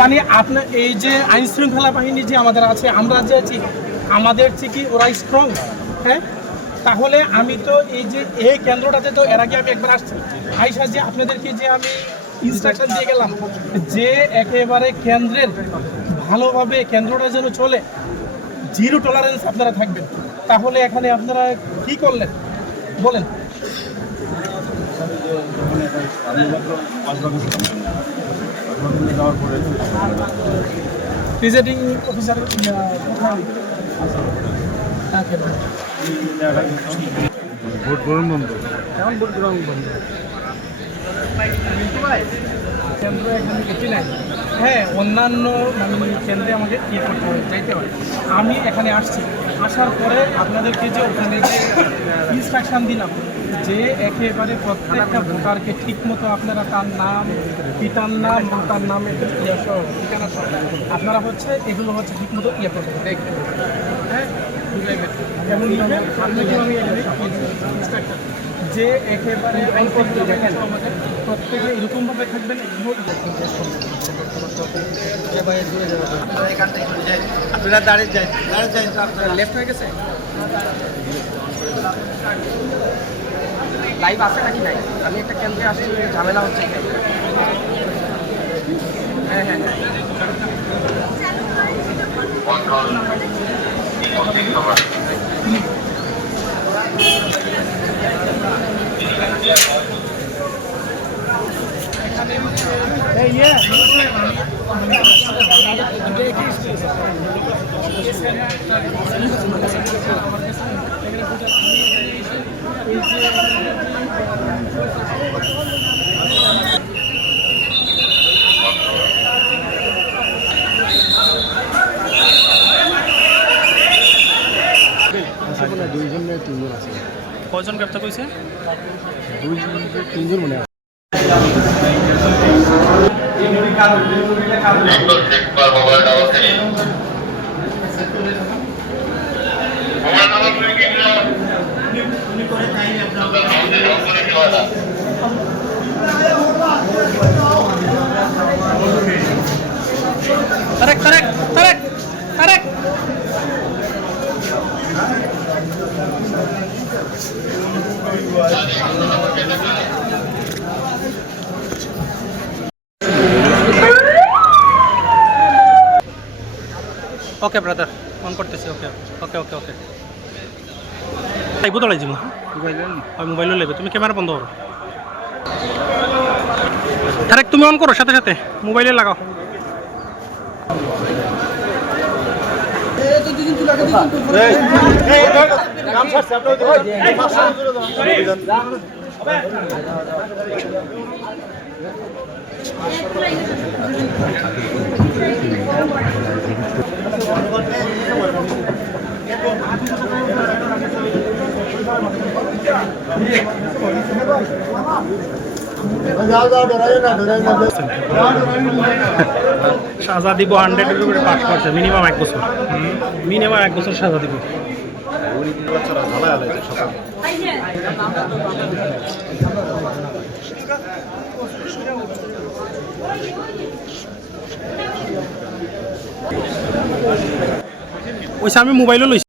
মানে আপনার এই যে আইন শৃঙ্খলা বাহিনী যে আমাদের আছে, আমরা যে আছি, আমাদের থেকে ওরা স্ট্রং। হ্যাঁ, তাহলে আমি তো এই কেন্দ্রটাতে তো এর আগে আমি একবার আসছি, আইসা যে আপনাদেরকে যে আমি ইনস্ট্রাকশন দিয়ে গেলাম যে একেবারে কেন্দ্রের ভালোভাবে কেন্দ্রটা যেন চলে, জিরো টলারেন্স আপনারা থাকবেন। তাহলে এখানে আপনারা কি করলেন বলেন? প্রিজাইডিং অফিসার ভোট গ্রহণ বন্ধ, এখন ভোট গ্রহণ বন্ধ, কেন্দ্র এখানে বেশি নাই। হ্যাঁ, অন্যান্য মানে কেন্দ্রে আমাকে ইয়ে করতে হবে, যাইতে হয়। আমি এখানে আসছি, আসার পরে আপনাদেরকে যে ওখানে যে ইনস্ট্রাকশন দিলাম যে একেবারে প্রত্যেকটা ভোটারকে ঠিক মতো আপনারা তার নাম, পিতার নাম, মাতার নাম, ঠিকানা সহ আপনারা হচ্ছে এগুলো হচ্ছে ঠিক মতো ইয়ে করবেন, দেখবেন। হ্যাঁ, এবং আপনাকে আমি ইনস্ট্রাকশন যে একেবারে দেখেন প্রত্যেকে এরকমভাবে থাকবেন। আপনারা দাঁড়িয়ে যান, আপনারা লেফট হয়ে গেছে, লাইভ আছে নাকি নাই? আমি একটা কেন্দ্রে আসছি, ঝামেলা হচ্ছে এখানে। হ্যাঁ হ্যাঁ দুইজন না তিনজন আছে। কয়জন গ্রেপ্তার করেছে? তিনজন মনে হয়। Tarik, tarik, tarik, tarik. ওকে ব্রাদার, ফোন করতেছি। ওকে ওকে ওকে ওকে বুঝতে পারছি মোবাইলও লাগবে। তুমি ক্যামেরা বন্ধ করো, তারেক তুমি অন করো, সাথে সাথে মোবাইলে লাগাও। সাজা দিব 100-এর উপরে পাস করছে, মিনিমাম 1 বছর, মিনিমাম 1 বছর সাজা দিব। ওইসে আমি মোবাইলও লইছি।